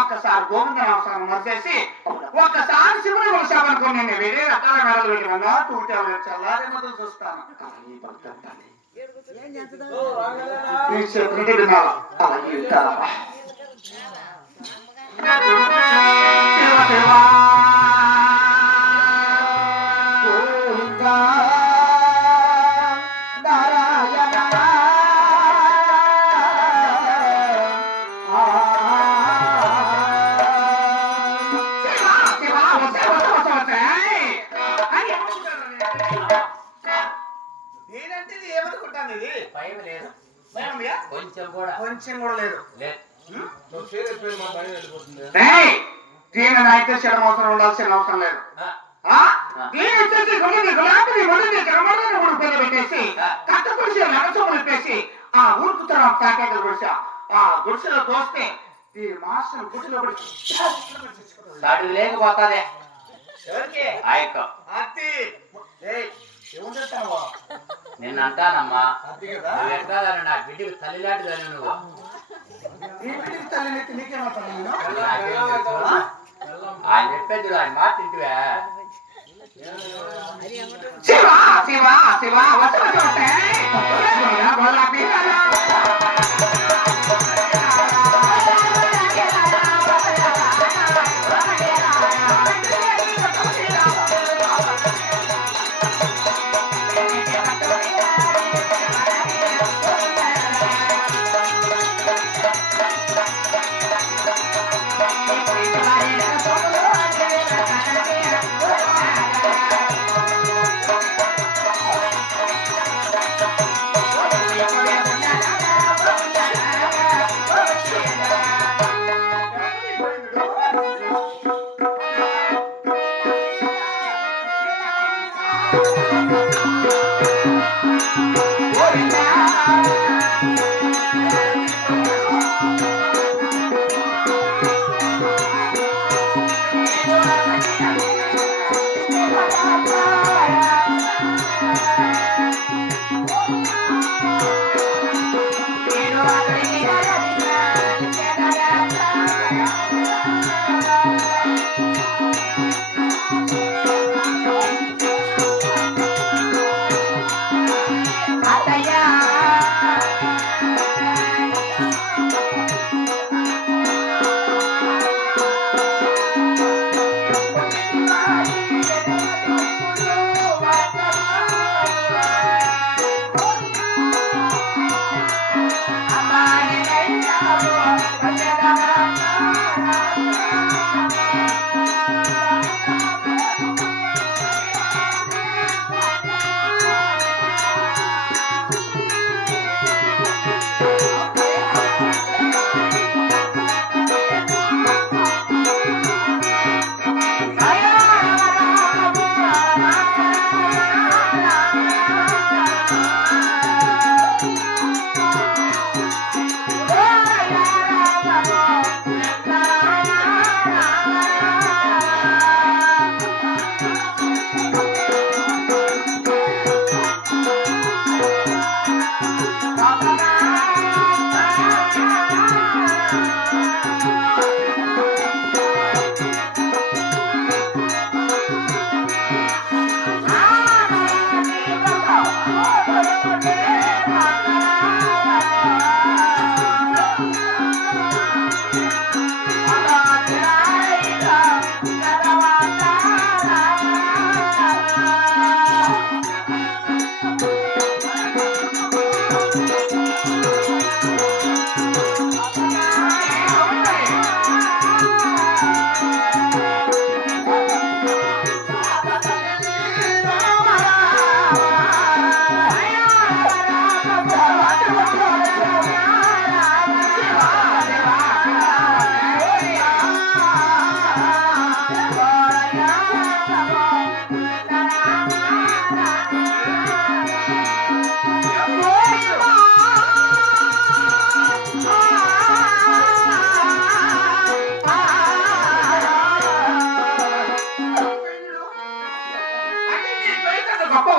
ఒక్కసారి గోవింద నమస్కారం వచ్చేసి ఒక్కసారి శివుని కొలిసామనుకుని నేను వేరే రకాల మేడలు పెట్టినా తూటాలు చల్లారే మొదలు చూస్తాను చెప్పినట్టు వినాలా శివ శివ కొంచెం కూడా లేదు దీని అయితే చెడం అవసరం ఉండాల్సిన అవసరం లేదు పెట్టేసి కట్ట గుడిసె నడచములు పెట్టేసి ఆ ఊరుకుతున్న ప్యాకెట్లు గుడిసా ఆ గుడిసెలో తోస్తే ఈ మాస్టర్ గుడిసెలో లేకపోతాదే నేను అంటానమ్మా నువ్వు ఎట్టాలని నా బిడ్డకి తల్లి లాంటిదని నువ్వు ఆయన చెప్పేది ఆయన మాట తింటివే శివ శివ శివ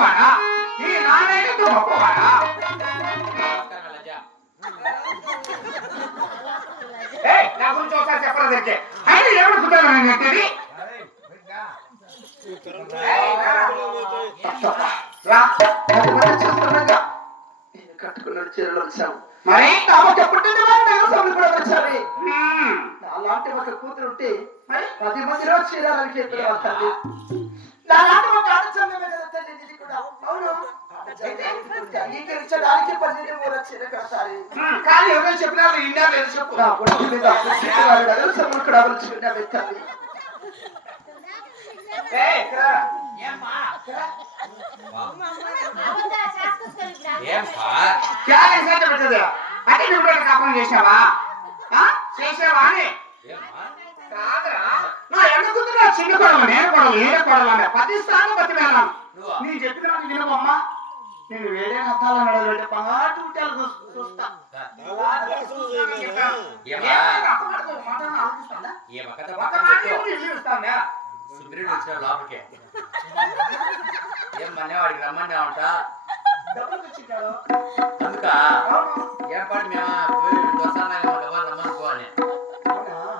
గొప్పవాడా ఈ నాన్నయ్యతో గొప్పవాడా నా గురించి ఒకసారి చెప్పరా దగ్గర అయితే ఏమనుకుంటాను నేను చెప్పేది కట్టుకున్న చీరలు వచ్చాము మరి కాబట్టి పుట్టింది కూడా వచ్చారు అలాంటి ఒక కూతురు ఉంటే 10 మందిలో చీరాలని చెప్పిన తల్లి నాలాంటి ఒక ఆలోచన తల్లి ఇది కూడా అవును అంగీకరించడానికి 12 చీర కడతారు కానీ ఎవరైనా చెప్పినా ఇండియా లేదు చెప్పు ఇక్కడ తల్లి అంటే నువ్వు కూడా కాపం చేసావా చేసావా అని కాదురా నా ఎందుకుంటున్నా చిన్న కొడలు నేను కొడలు ఏడే కొడలు 10 స్థానం బతి వెళ్ళాను నేను చెప్పిన నాకు వినవమ్మా నేను వేరే హత్తాల మెడలు పెట్టే పాటు చూస్తా సుగ్రీవుడు వచ్చిన లోపలికే ఏం మనే వాడికి రమ్మని ఉంటా అందుక ఏం పాటు మేము దోసానాలు రమ్మని పోవాలి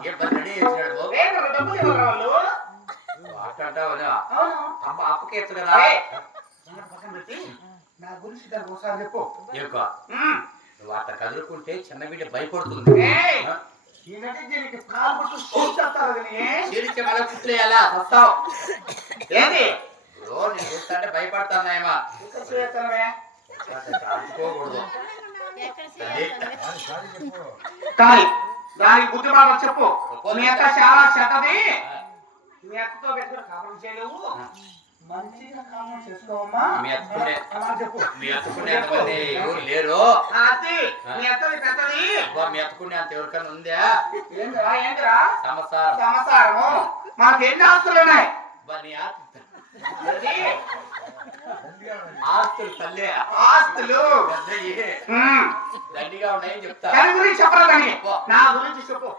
ఏం పని రెడీ చేసినాడు అట్టంటావు అమ్మ అప్పకే ఎత్తు కదా నా గురించి దానికి ఒకసారి చెప్పు ఎక్కువ నువ్వు అట్ట కదులుకుంటే చిన్న బిడ్డ భయపడుతుంది దీనికి కాలు పట్టు చూస్తారు చీరిచ్చే మళ్ళీ కుట్లేయాలా వస్తావు ఏంటి నేను చూస్తాంటే భయపడతానేమా అనుకోకూడదు కానీ దానికి బుద్ధి మాట చెప్పు మీ అక్క చాలా చెడ్డది మీ అక్కతో పెట్టుకుని కాపం చేయలేవు మంచిగా కాపం చేసుకోవమ్మా మీ అత్తకునే అలా చెప్పు మీ అత్తకునే అంతమంది ఎవరు లేరు అది మీ అత్తది పెద్దది మీ అత్తకునే అంత ఎవరికైనా ఉందా ఏంటిరా సంసారం సంసారము మనకి ఎన్ని ఆస్తులు ఉన్నాయి నీ ఆస్తులు తల్లి ఆస్తులు దండిగా ఉన్నాయని చెప్తా దాని గురించి చెప్పరా కానీ నా గురించి చెప్పు